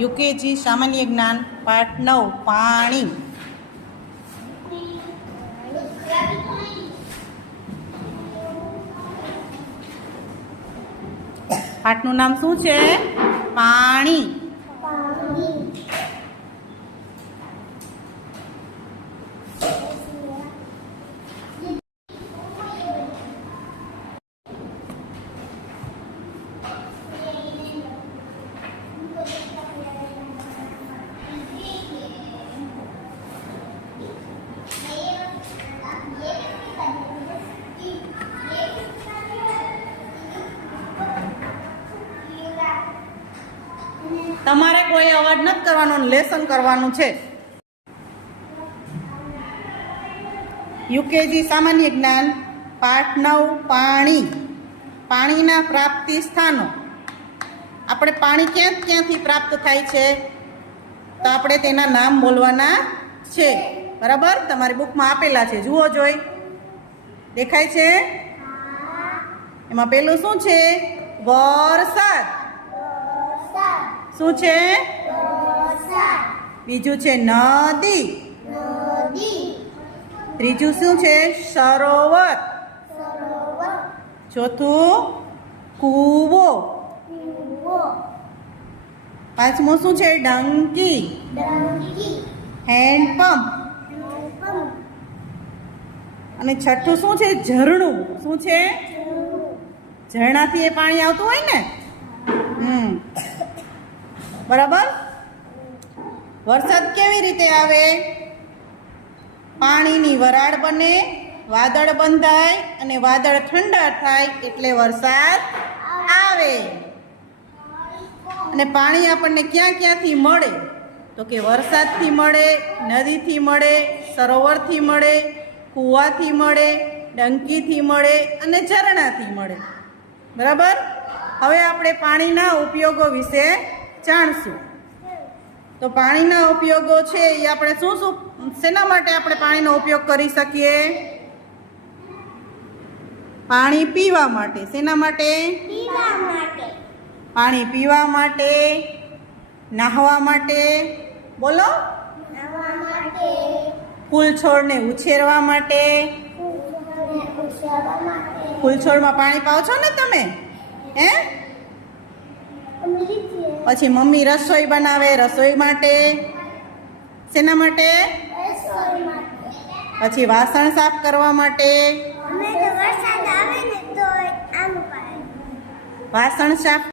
UKG સામાન્ય જ્ઞાન પાઠ 9 પાણી. પાઠનું નામ શું છે? પાણી. તમારે કોઈ અવાજ નથી કરવાનો, લેસન કરવાનું છે. યુકેજી સામાન્ય જ્ઞાન પાઠ 9 પાણી. પાણીના પ્રાપ્તિ સ્થાનો. આપણે પાણી ક્યાંથી પ્રાપ્ત થાય છે તો આપણે તેના નામ બોલવાના છે. બરાબર? તમારી બુકમાં આપેલા છે, જુઓ જોઈ. દેખાય છે? એમાં પેલું શું છે? વરસાદ. શું છે? બીજું છે નદી. ત્રીજું શું છે? સરોવર. ચોથું કૂવો. પાંચમું શું છે? ડંકી. હેન્ડપંપ. અને છઠ્ઠું શું છે? ઝરણું. શું છે? ઝરણાથી એ પાણી આવતું હોય ને. બરાબર? વરસાદ કેવી રીતે આવે? પાણીની વરાળ બને, વાદળ બંધાય અને વાદળ ઠંડા થાય એટલે વરસાદ આવે. અને પાણી આપણને ક્યાંથી મળે તો કે વરસાદથી મળે, નદીથી મળે, સરોવરથી મળે, કૂવાથી મળે, ડંકીથી મળે અને ઝરણાથી મળે. બરાબર? હવે આપણે પાણીના ઉપયોગો વિશે જાણશું. તો પાણીના ઉપયોગો છે એ આપણે શેના માટે આપણે પાણીનો ઉપયોગ કરી શકીએ? પાણી પીવા માટે. શેના માટે? પાણી પીવા માટે, નાહવા માટે. બોલો. ફૂલ છોડને ઉછેરવા માટે. ફૂલ છોડમાં પાણી પાવ છો ને તમે? હે? પછી મમ્મી રસોઈ બનાવે, રસોઈ માટે. શેના માટે? પછી વાસણ સાફ કરવા માટે. વાસણ સાફ